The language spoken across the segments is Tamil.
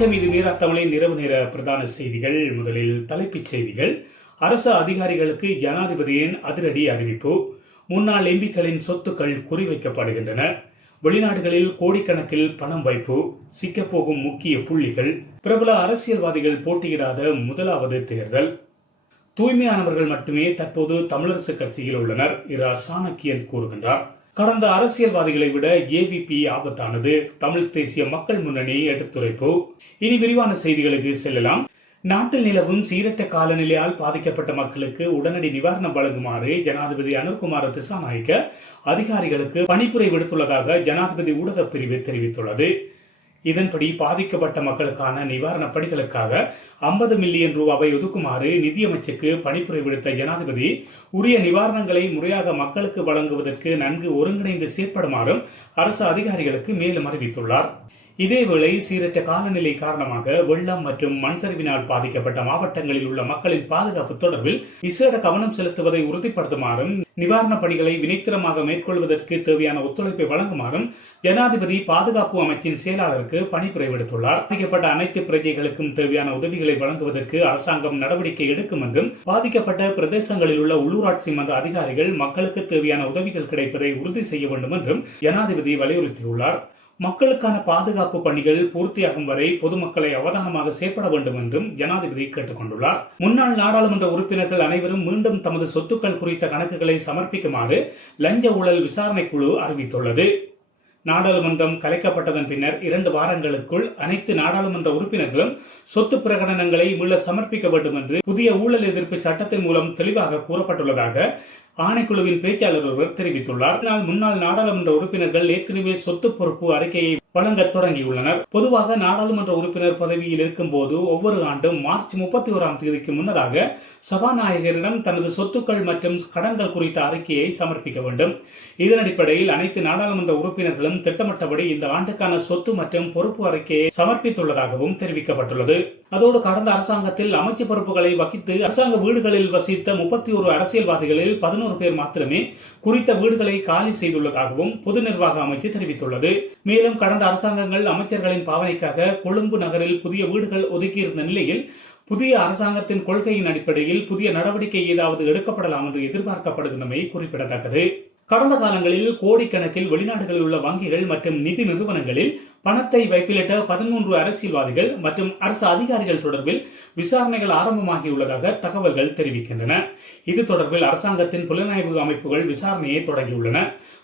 வணக்கம். இது மீரா தமிழின் இரவு நேர பிரதான செய்திகள். முதலில் தலைப்புச் செய்திகள். அரசு அதிகாரிகளுக்கு ஜனாதிபதியின் அதிரடி அறிவிப்பு. முன்னாள் எம்பிக்களின் சொத்துக்கள் குறிவைக்கப்படுகின்றன. வெளிநாடுகளில் கோடிக்கணக்கில் பணம் வைப்பு. சிக்கப்போகும் முக்கிய புள்ளிகள். பிரபல அரசியல்வாதிகள் போட்டியிடாத முதலாவது தேர்தல். தூய்மையானவர்கள் மட்டுமே தற்போது தமிழரசு கட்சியில் உள்ளனர். இரா சாணக்கியன் கூறுகின்றார். கடந்த அரசியல்வாதிகளை விட ஏவிபி ஆபத்தானது. தமிழ் தேசிய மக்கள் முன்னணி எடுத்துரைப்பு. இனி விரிவான செய்திகளுக்கு செல்லலாம். நாட்டில் நிலவும் சீரற்ற காலநிலையால் பாதிக்கப்பட்ட மக்களுக்கு உடனடி நிவாரணம் வழங்குமாறு ஜனாதிபதி அனுர்குமார திசாநாயக்க அதிகாரிகளுக்கு பணிப்புரை விடுத்துள்ளதாக ஜனாதிபதி ஊடகப் பிரிவு தெரிவித்துள்ளது. இதன்படி பாதிக்கப்பட்ட மக்களுக்கான நிவாரணப் பணிகளுக்காக 50 மில்லியன் ரூபாவை ஒதுக்குமாறு நிதியமைச்சுக்கு பணிப்புரை விடுத்த ஜனாதிபதி உரிய நிவாரணங்களை முறையாக மக்களுக்கு வழங்குவதற்கு நன்கு ஒருங்கிணைந்து செயற்படுமாறும் அரசு அதிகாரிகளுக்கு மேலும் அறிவித்துள்ளார். இதேவேளை சீரற்ற காலநிலை காரணமாக வெள்ளம் மற்றும் மண்சரிவினால் பாதிக்கப்பட்ட மாவட்டங்களில் உள்ள மக்களின் பாதுகாப்பு தொடர்பில் விசேட கவனம் செலுத்துவதை உறுதிப்படுத்துமாறும் நிவாரணப் பணிகளை வினைத்திறமாக மேற்கொள்வதற்கு தேவையான ஒத்துழைப்பை வழங்குமாறும் ஜனாதிபதி பாதுகாப்பு அமைச்சின் செயலாளருக்கு பணிப்புரை விடுத்துள்ளார். பாதிக்கப்பட்ட அனைத்து பிரஜைகளுக்கும் தேவையான உதவிகளை வழங்குவதற்கு அரசாங்கம் நடவடிக்கை எடுக்கும் என்றும் பாதிக்கப்பட்ட பிரதேசங்களில் உள்ள உள்ளூராட்சி மன்ற அதிகாரிகள் மக்களுக்கு தேவையான உதவிகள் கிடைப்பதை உறுதி செய்ய வேண்டும் என்றும் ஜனாதிபதி வலியுறுத்தியுள்ளார். மக்களுக்கான பாதுகாப்பு பணிகள் பூர்த்தியாகும் வரை பொதுமக்களை அவதானமாக செயற்பட வேண்டும் என்றும் ஜனாதிபதி கேட்டுக் கொண்டுள்ளார். முன்னாள் நாடாளுமன்ற உறுப்பினர்கள் அனைவரும் மீண்டும் தமது சொத்துக்கள் குறித்த கணக்குகளை சமர்ப்பிக்குமாறு லஞ்ச ஊழல் விசாரணை குழு அறிவித்துள்ளது. நாடாளுமன்றம் கலைக்கப்பட்டதன் பின்னர் 2 வாரங்களுக்குள் அனைத்து நாடாளுமன்ற உறுப்பினர்களும் சொத்து பிரகடனங்களை மீள சமர்ப்பிக்க வேண்டும் என்று புதிய ஊழல் எதிர்ப்பு சட்டத்தின் மூலம் தெளிவாக கூறப்பட்டுள்ளதாக ஆணைக்குழுவின் பேச்சாளர் ஒருவர் தெரிவித்துள்ளார். முன்னாள் நாடாளுமன்ற உறுப்பினர்கள் ஏற்கனவே சொத்து பொறுப்பு அறிக்கையை வழங்க தொடங்கியுள்ளனர். பொதுவாக நாடாளுமன்ற உறுப்பினர் பதவியில் இருக்கும் போது ஒவ்வொரு ஆண்டும் மார்ச் 31ஆம் தேதிக்கு முன்னதாக சபாநாயகரிடம் தனது சொத்துக்கள் மற்றும் கடன்கள் குறித்த அறிக்கையை சமர்ப்பிக்க வேண்டும். இதன் அடிப்படையில் அனைத்து நாடாளுமன்ற உறுப்பினர்களும் திட்டமிட்டபடி இந்த ஆண்டுக்கான சொத்து மற்றும் பொறுப்பு அறிக்கையை சமர்ப்பித்துள்ளதாகவும் தெரிவிக்கப்பட்டுள்ளது. அதோடு கடந்த அரசாங்கத்தில் அமைச்சு பொறுப்புகளை வகித்து அரசாங்க வீடுகளில் வசித்த 31 அரசியல்வாதிகளில் 11 பேர் மாத்திரமே குறித்த வீடுகளை காலி செய்துள்ளதாகவும் பொது நிர்வாக அமைச்சு தெரிவித்துள்ளது. மேலும் கடந்த அரசாங்கங்கள் அமைச்சர்களின் பாவனைக்காக கொழும்பு நகரில் புதிய வீடுகள் ஒதுக்கியிருந்த நிலையில் புதிய அரசாங்கத்தின் கொள்கையின் அடிப்படையில் புதிய நடவடிக்கை ஏதாவது எடுக்கப்படலாம் என்று எதிர்பார்க்கப்படுகின்றமை குறிப்பிடத்தக்கது. கடந்த காலங்களில் கோடிக்கணக்கில் வெளிநாடுகளில் உள்ள வங்கிகள் மற்றும் நிதி நிறுவனங்களில் பணத்தை வைப்பிலிட்ட 13 அரசியல்வாதிகள் மற்றும் அரசு அதிகாரிகள் தொடர்பில் விசாரணைகள் ஆரம்பமாகியுள்ளதாக தகவல்கள் தெரிவிக்கின்றன. இது தொடர்பில் அரசாங்கத்தின் புலனாய்வு அமைப்புகள் விசாரணையை தொடங்கியுள்ளன.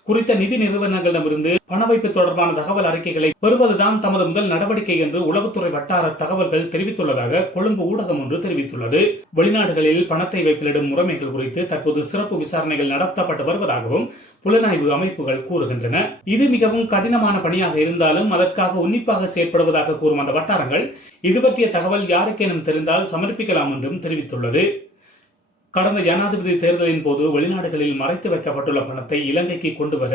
குறித்த நிதி நிறுவனங்களிடமிருந்து பண வைப்பு தொடர்பான தகவல் அறிக்கைகளை பெறுவதுதான் தமது முதல் நடவடிக்கை என்று உளவுத்துறை வட்டார தகவல்கள் தெரிவித்துள்ளதாக கொழும்பு ஊடகம் ஒன்று தெரிவித்துள்ளது. வெளிநாடுகளில் பணத்தை வைப்பிலிடும் முறைமைகள் குறித்து தற்போது சிறப்பு விசாரணைகள் நடத்தப்பட்டு வருவதாகவும் புலனாய்வு அமைப்புகள் கூறுகின்றன. இது மிகவும் கடினமான பணியாக இருந்தாலும் அதற்காக உன்னிப்பாக செயற்படுவதாக கூறும் அந்த வட்டாரங்கள் இது பற்றிய தகவல் யாருக்கேனும் தெரிந்தால் சமர்ப்பிக்கலாம் என்றும் தெரிவித்துள்ளது. கடந்த ஜனாதிபதி தேர்தலின் போது வெளிநாடுகளில் மறைத்து வைக்கப்பட்டுள்ள பணத்தை இலங்கைக்கு கொண்டுவர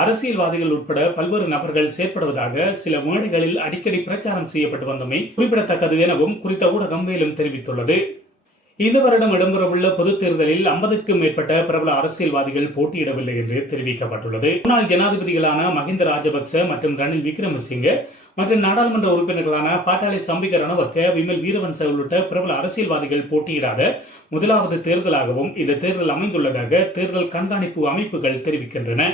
அரசியல்வாதிகள் உட்பட பல்வேறு நபர்கள் செயற்படுவதாக சில மேடைகளில் அடிக்கடி பிரச்சாரம் செய்யப்பட்டு வந்தமை குறிப்பிடத்தக்கது எனவும் குறித்த ஊடகம் மேலும் தெரிவித்துள்ளது. இந்த வருடம் இடம்பெறவுள்ள பொதுத் தேர்தலில் 50க்கும் மேற்பட்ட பிரபல அரசியல்வாதிகள் போட்டியிடவில்லை என்று தெரிவிக்கப்பட்டுள்ளது. முன்னாள் ஜனாதிபதிகளான மஹிந்த ராஜபக்ச மற்றும் ரணில் விக்ரமசிங்கே மற்றும் நாடாளுமன்ற உறுப்பினர்களான பாட்டாளி சம்பிக்க ரணவக்க, விமல் வீரவன்ச உள்ளிட்ட பிரபல அரசியல்வாதிகள் போட்டியிடாத முதலாவது தேர்தலாகவும் இந்த தேர்தல் அமைந்துள்ளதாக தேர்தல் கண்காணிப்பு அமைப்புகள் தெரிவிக்கின்றன.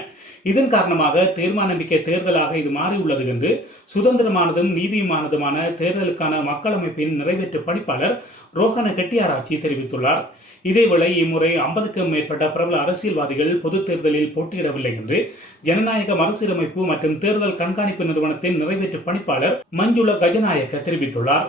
இதன் காரணமாக தீர்மானமிக்க தேர்தலாக இது மாறியுள்ளது என்று சுதந்திரமானதும் நீதியுமானதுமான தேர்தலுக்கான மக்கள் அமைப்பின் நிறைவேற்று பணிப்பாளர் ரோஹன கெட்டியாராச்சி தெரிவித்துள்ளார். இதேவேளை இம்முறை 50க்கும் மேற்பட்ட பிரபல அரசியல்வாதிகள் பொது தேர்தலில் போட்டியிடவில்லை என்று ஜனநாயக மறுசீரமைப்பு மற்றும் தேர்தல் கண்காணிப்பு நிறுவனத்தின் நிறைவேற்று பணிப்பாளர் மஞ்சுள கஜநாயக்க தெரிவித்துள்ளார்.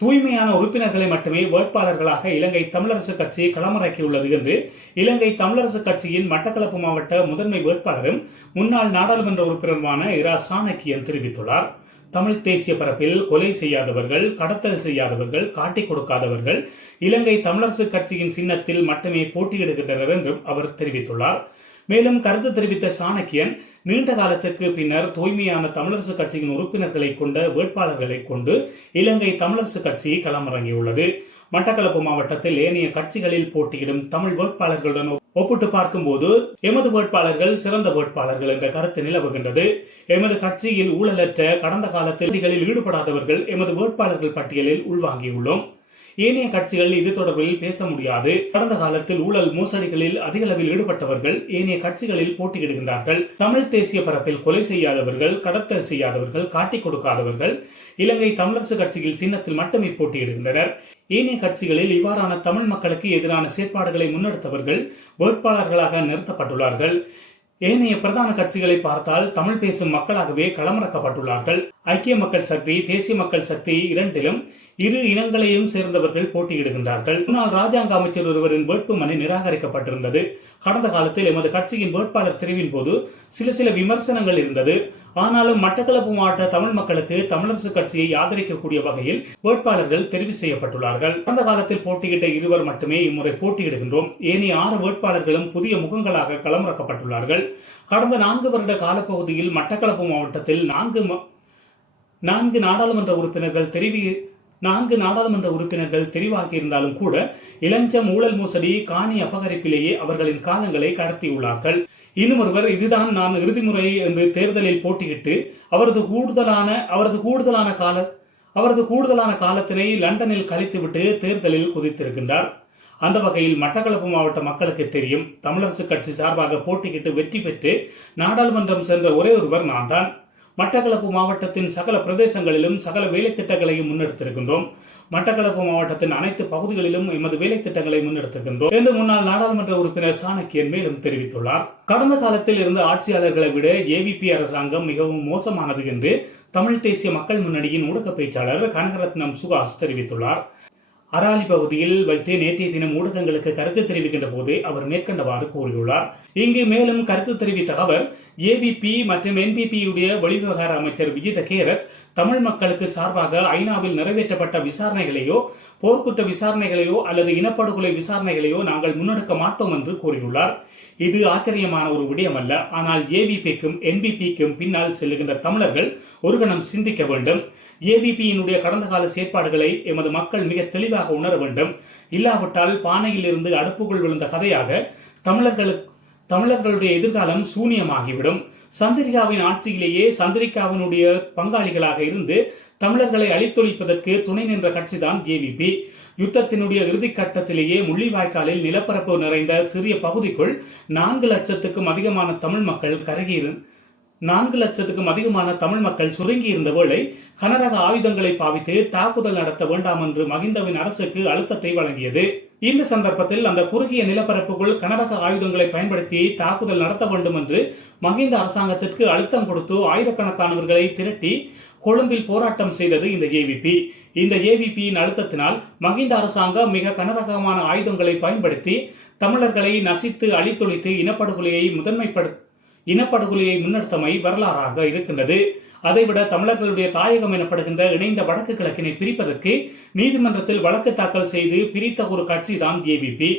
தூய்மையான உறுப்பினர்களை மட்டுமே வேட்பாளர்களாக இலங்கை தமிழரசு கட்சி களமிறக்கியுள்ளது என்று இலங்கை தமிழரசு கட்சியின் மட்டக்களப்பு மாவட்ட முதன்மை வேட்பாளரும் முன்னாள் நாடாளுமன்ற உறுப்பினருமான இரா சாணக்கியன் தெரிவித்துள்ளார். தமிழ் தேசிய பரப்பில் கொலை செய்யாதவர்கள், கடத்தல் செய்யாதவர்கள், காட்டிக் கொடுக்காதவர்கள் இலங்கை தமிழரசு கட்சியின் சின்னத்தில் மட்டுமே போட்டியிடுகின்றனர் என்றும் அவர் தெரிவித்துள்ளார். மேலும் கருத்து தெரிவித்த சாணக்கியன் நீண்ட காலத்திற்கு பின்னர் தூய்மையான தமிழரசு கட்சியின் உறுப்பினர்களை கொண்ட வேட்பாளர்களை கொண்டு இலங்கை தமிழரசு கட்சி களமிறங்கியுள்ளது. மட்டக்களப்பு மாவட்டத்தில் ஏனைய கட்சிகளில் போட்டியிடும் தமிழ் வேட்பாளர்களுடன் ஒப்பிட்டு பார்க்கும்போது எமது வேட்பாளர்கள் சிறந்த வேட்பாளர்கள் என்ற கருத்து நிலவுகின்றது. எமது கட்சியில் ஊழலற்ற கடந்த காலத்தில் ஈடுபடாதவர்கள் எமது வேட்பாளர்கள் பட்டியலில் உள்வாங்கியுள்ளோம். ஏனைய கட்சிகள் இது தொடர்பில் பேச முடியாது. கடந்த காலத்தில் ஊழல் மோசடிகளில் அதிக அளவில் ஈடுபட்டவர்கள் ஏனைய கட்சிகளில் போட்டியிடுகின்றார்கள். தமிழ் தேசிய பரப்பில் கொலை செய்யாதவர்கள், கடத்தல் செய்யாதவர்கள், காட்டிக் கொடுக்காதவர்கள் இலங்கை தமிழரசு கட்சியில் சின்னத்தில் மட்டுமே போட்டியிடுகின்றனர். ஏனைய கட்சிகளில் இவ்வாறான தமிழ் மக்களுக்கு எதிரான செயற்பாடுகளை முன்னெடுத்தவர்கள் வேட்பாளர்களாக நிறுத்தப்பட்டுள்ளார்கள். ஏனைய பிரதான கட்சிகளை பார்த்தால் தமிழ் பேசும் மக்களாகவே களமிறக்கப்பட்டுள்ளார்கள். ஐக்கிய மக்கள் சக்தி, தேசிய மக்கள் சக்தி இரண்டிலும் இரு இனங்களையும் சேர்ந்தவர்கள் போட்டியிடுகின்றார்கள். முன்னாள் ராஜாங்க அமைச்சர் ஒருவரின் வேட்பு மனு நிராகரிக்கப்பட்டிருந்தது. கடந்த காலத்தில் எமது கட்சியின் வேட்பாளர் தெரிவின் போது சில விமர்சனங்கள் இருந்தது. ஆனாலும் மட்டக்களப்பு மாவட்ட தமிழ் மக்களுக்கு தமிழரசு கட்சியை ஆதரிக்கக்கூடிய வகையில் வேட்பாளர்கள் தெரிவு செய்யப்பட்டுள்ளார்கள். கடந்த காலத்தில் போட்டியிட்ட இருவர் மட்டுமே இம்முறை போட்டியிடுகின்றோம். ஏனைய 6 வேட்பாளர்களும் புதிய முகங்களாக களமிறக்கப்பட்டுள்ளார்கள். கடந்த 4 வருட காலப்பகுதியில் மட்டக்களப்பு மாவட்டத்தில் 4 நாடாளுமன்ற உறுப்பினர்கள் தெரிவாகியிருந்தாலும் கூட இளஞ்சம், ஊழல் மோசடி, காணி அபகரிப்பிலேயே அவர்களின் காலங்களை கடத்தியுள்ளார்கள். இன்னும் ஒருவர் இதுதான் நான் இறுதி முறை என்று தேர்தலில் போட்டியிட்டு அவரது கூடுதலான காலத்தினை லண்டனில் கழித்துவிட்டு தேர்தலில் குதித்திருக்கின்றார். அந்த வகையில் மட்டக்களப்பு மாவட்ட மக்களுக்கு தெரியும், தமிழரசு கட்சி சார்பாக போட்டியிட்டு வெற்றி பெற்று நாடாளுமன்றம் சென்ற ஒரே ஒருவர் நான் தான். மட்டக்களப்பு மாவட்டத்தின் சகல பிரதேசங்களிலும் சகல வேலை திட்டங்களையும் முன்னெடுத்திருக்கின்றோம். மட்டக்களப்பு மாவட்டத்தின் அனைத்து பகுதிகளிலும் எமது வேலை திட்டங்களை முன்னெடுத்திருக்கின்றோம் என்று முன்னாள் நாடாளுமன்ற உறுப்பினர் சாணக்கியன் மேலும் தெரிவித்துள்ளார். கடந்த காலத்தில் இருந்த ஆட்சியாளர்களை விட ஏவிபி அரசாங்கம் மிகவும் மோசமானது என்று தமிழ் தேசிய மக்கள் முன்னணியின் ஊடக பேச்சாளர் கனகரத்னம் சுகாஸ் தெரிவித்துள்ளார். அராலி பகுதியில் வைத்து நேற்றைய தினம் ஊடகங்களுக்கு கருத்து தெரிவிக்கின்ற போது அவர் மேற்கண்டவாறு கூறியுள்ளார். இங்கு மேலும் கருத்து தெரிவித்த அவர், ஏவிபி மற்றும் என்பிபியுடைய வெளிவிவகார அமைச்சர் விஜித கேரத் தமிழ் மக்களுக்கு சார்பாக ஐநாவில் நிறைவேற்றப்பட்ட விசாரணைகளையோ, போர்க்குற்ற விசாரணைகளையோ அல்லது இனப்படுகொலை விசாரணைகளையோ நாங்கள் முன்னெடுக்க மாட்டோம் என்று கூறியுள்ளார். இது ஆச்சரியமான ஒரு விடயம் அல்ல. ஆனால் ஏவிபிக்கும் என்பிபிக்கும் பின்னால் செல்லுகின்ற தமிழர்கள் ஒரு கணம் சிந்திக்க வேண்டும். ஏவிபியினுடைய கடந்த கால செயற்பாடுகளை எமது மக்கள் மிக தெளிவாக உணர வேண்டும். இல்லாவிட்டால் பானையில் இருந்து அடுப்புக்குள் விழுந்த கதையாக தமிழர்களுடைய எதிர்காலம் சூனியமாகிவிடும். சந்திரிகாவின் ஆட்சியிலேயே சந்திரிகாவினுடைய பங்காளிகளாக இருந்து தமிழர்களை அழித்தொழிப்பதற்கு துணை நின்ற கட்சிதான் ஏவிபி. யுத்தத்தினுடைய இறுதி கட்டத்திலேயே முள்ளிவாய்க்காலில் நிலப்பரப்பு நிறைந்த சிறிய பகுதிக்குள் 4 லட்சத்துக்கும் அதிகமான தமிழ் மக்கள் சுருங்கி இருந்த வேளை கனரக ஆயுதங்களை பாவித்து தாக்குதல் நடத்த வேண்டாம் என்று மகிந்தவின் அரசுக்கு அழுத்தத்தை வழங்கியது. இந்த சந்தர்ப்பத்தில் அந்த குறுகிய நிலப்பரப்புக்குள் கனரக ஆயுதங்களை பயன்படுத்தி தாக்குதல் நடத்த வேண்டும் என்று மகிந்த அரசாங்கத்திற்கு அழுத்தம் கொடுத்து ஆயிரக்கணக்கானவர்களை திரட்டி கொழும்பில் போராட்டம் செய்தது இந்த ஏவிபி. இந்த ஏவிபியின் அழுத்தத்தினால் மகிந்த அரசாங்கம் மிக கனரகமான ஆயுதங்களை பயன்படுத்தி தமிழர்களை நசித்து அழித்தொழித்து இனப்படுகொலையை முன்னெடுத்தமை வரலாறாக இருக்கின்றது. அதைவிட தமிழர்களுடைய தாயகம் எனப்படுகின்ற இணைந்த வடக்கு கிழக்கினை பிரிப்பதற்கு நீதிமன்றத்தில் வழக்கு தாக்கல் செய்து பிரித்த ஒரு கட்சி தான் ஏவிபி.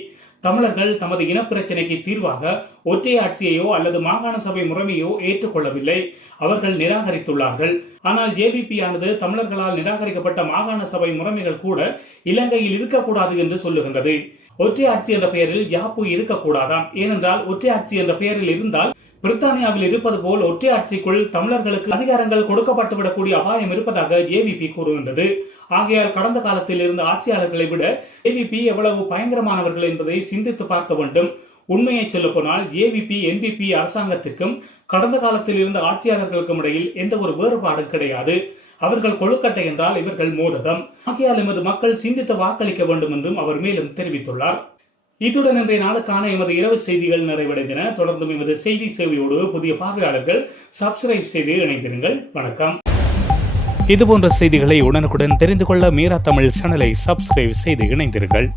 தமிழர்கள் தமது இனப்பிரச்சனைக்கு தீர்வாக ஒற்றை ஆட்சியையோ அல்லது மாகாண சபை முறைமையோ ஏற்றுக்கொள்ளவில்லை. அவர்கள் நிராகரித்துள்ளார்கள். ஆனால் ஏவிபி ஆனது தமிழர்களால் நிராகரிக்கப்பட்ட மாகாண சபை முறைமைகள் கூட இலங்கையில் இருக்கக்கூடாது என்று சொல்லுகின்றது. ஒற்றை ஆட்சி என்ற பெயரில் யாப்பு இருக்கக்கூடாதாம். ஏனென்றால் ஒற்றை ஆட்சி என்ற பெயரில் இருந்தால் பிரித்தானியாவில் இருப்பது போல் ஒற்றை ஆட்சிக்குள் தமிழர்களுக்கு அதிகாரங்கள் கொடுக்கப்பட்டுவிடக்கூடிய அபாயம் இருப்பதாக ஏவிபி கூறுகின்றது. ஆகையால் கடந்த காலத்தில் இருந்த ஆட்சியாளர்களை விட ஏவிபி எவ்வளவு பயங்கரமானவர்கள் என்பதை சிந்தித்து பார்க்க வேண்டும். உண்மையை சொல்லப்போனால் ஏவிபி என்பிபி அரசாங்கத்திற்கும் கடந்த காலத்தில் இருந்த ஆட்சியாளர்களுக்கும் இடையில் எந்த ஒரு வேறுபாடும் கிடையாது. அவர்கள் கொழுக்கட்டை என்றால் இவர்கள் மோதகம். ஆகையால் எமது மக்கள் சிந்தித்து வாக்களிக்க வேண்டும் என்றும் அவர் மேலும் தெரிவித்துள்ளார். இத்துடன் இன்றைய நாளுக்கான எமது இரவு செய்திகள் நிறைவடைந்தன. தொடர்ந்தும் எமது செய்தி சேவையோடு புதிய பார்வையாளர்கள் சப்ஸ்கிரைப் செய்து இணைந்திருங்கள். வணக்கம். இதுபோன்ற செய்திகளை உடனுக்குடன் தெரிந்து கொள்ள மீரா தமிழ் சேனலை சப்ஸ்கிரைப் செய்து இணைந்திருங்கள்.